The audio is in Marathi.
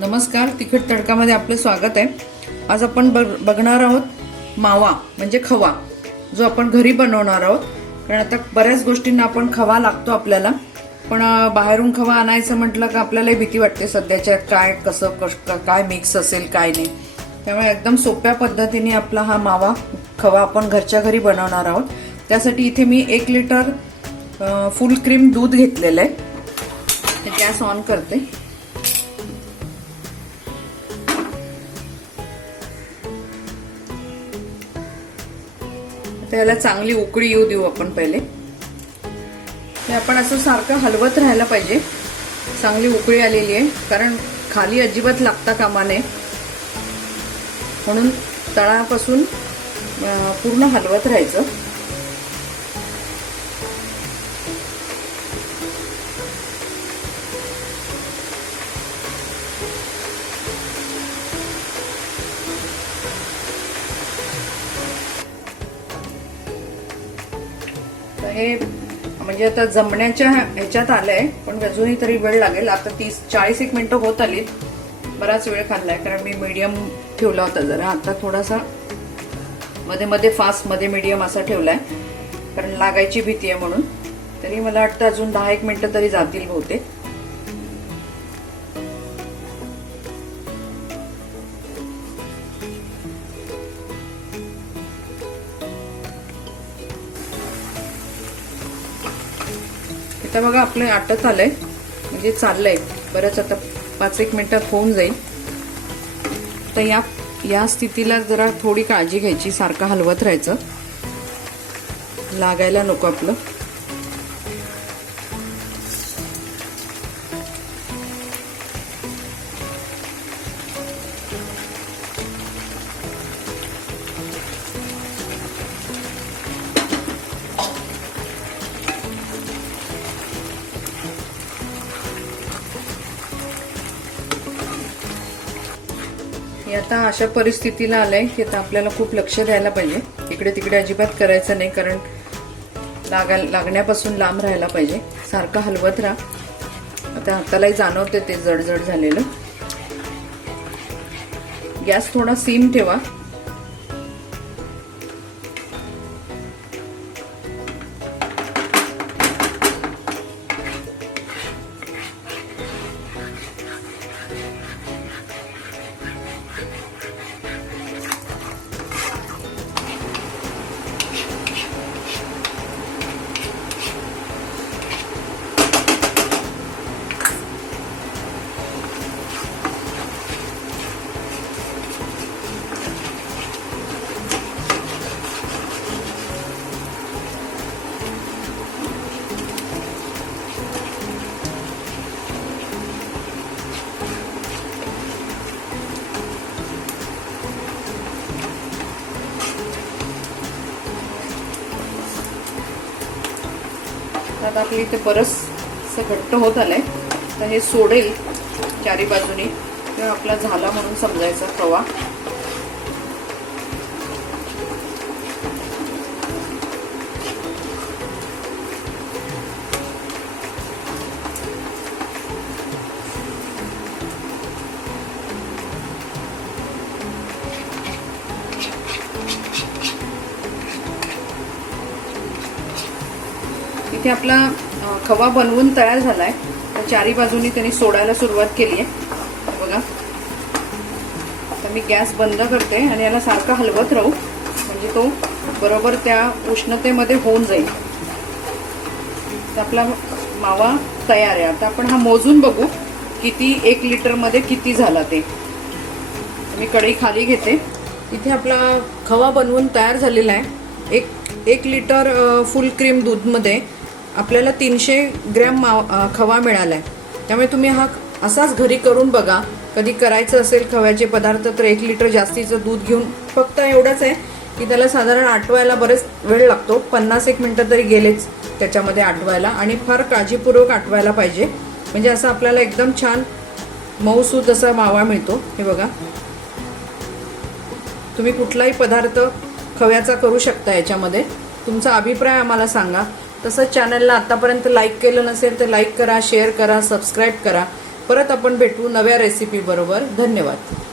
नमस्कार, तिखट तडकामध्ये आपले स्वागत आहे। आज आपण बघणार आहोत मावा म्हणजे खवा, जो आपण घरी बनवणार आहोत। कारण आता बऱ्याच गोष्टींना आपण खवा लागतो आपल्याला, पण बाहेरून खवा आणायचं म्हटलं का आपल्याला भीती वाटते सध्याच्या काय कसं काय मिक्स असेल काय नाही। त्यामुळे एकदम सोप्या पद्धतीने आपला हा मावा खवा आपण घरच्या घरी बनवणार आहोत। त्यासाठी इथे मी 1 लिटर फुल क्रीम दूध घेतलेलं आहे। गॅस ऑन करते। त्याला चांगली उकळी येऊ देऊ आपण पहिले। ते आपण असं सारखं हलवत राहायला पाहिजे। चांगली उकळी आलेली आहे, कारण खाली अजिबात लागता कामा नये, म्हणून तळापासून पूर्ण हलवत राहायचं। हे म्हणजे आता जमण्याच्या ह्याच्यात आलंय, पण अजूनही तरी वेळ लागेल। आता 30-40 मिनिटं होत आली, बराच वेळ खाल्लाय, कारण मी मीडियम ठेवला होता जरा। आता थोडासा मध्ये मध्ये फास्ट मध्ये मीडियम असा ठेवलाय, कारण लागायची भीती आहे म्हणून। तरी मला वाटतं अजून 10-1 मिनिटं तरी जातील बहुतेक। आता बघा आपलं आटत आलंय, म्हणजे चाललंय बरंच। आता 5-1 मिनिटात होऊन जाईल। तर या स्थितीला जरा थोडी काळजी घ्यायची, सारखं हलवत राहायचं, लागायला नको आपलं। आता अशा परिस्थितीला आलंय की आता आपल्याला खूप लक्ष द्यायला पाहिजे। इकडे तिकडे अजिबात करायचं नाही, कारण लागण्यापासून लांब राहायला पाहिजे। सारखं हलवत राहा। आता हातालाही जाणवते ते जडजड झालेलं। गॅस थोडा सिम ठेवा। आता आपली इथे बरंच घट्ट होत आलंय, तर हे सोडेल चारी बाजूने, तेव्हा आपला झाला म्हणून समजायचा खवा। इथे आपला खवा बनवून तयार झालाय। तर चारी बाजूनी त्यांनी सोडायला सुरुवात केली आहे बघा। तर मी गॅस बंद करते आणि याला सारखं हलवत राहू, म्हणजे तो बरोबर त्या उष्णतेमध्ये होऊन जाईल। तर आपला मावा तयार आहे। आता आपण हा मोजून बघू किती 1 लिटर मध्ये किती झाला ते। मी कढई खाली घेते। इथे आपला खवा बनवून तयार झालेला आहे। 1 लिटर फुल क्रीम दूध मध्ये आपल्याला 300 ग्रॅम खवा मिळालाय। त्यामुळे तुम्ही हा असाच घरी करून बघा। कधी करायचं असेल खव्याचे पदार्थ तर 1 लिटर जास्तीचं दूध घेऊन, फक्त एवढंच आहे की त्याला साधारण आटवायला बरेच वेळ लागतो। 50-1 मिनिटं तरी गेलेच त्याच्यामध्ये आटवायला, आणि फार काळजीपूर्वक आटवायला पाहिजे, म्हणजे असं आपल्याला एकदम छान मऊसूत असा मावा मिळतो। हे बघा, तुम्ही कुठलाही पदार्थ खव्याचा करू शकता याच्यामध्ये। तुमचा अभिप्राय आम्हाला सांगा। तसंच चॅनलला आतापर्यंत लाईक केलं नसेल तर लाईक करा, शेअर करा, सबस्क्राईब करा, परत आपण भेटू नव्या रेसिपी बरोबर. धन्यवाद.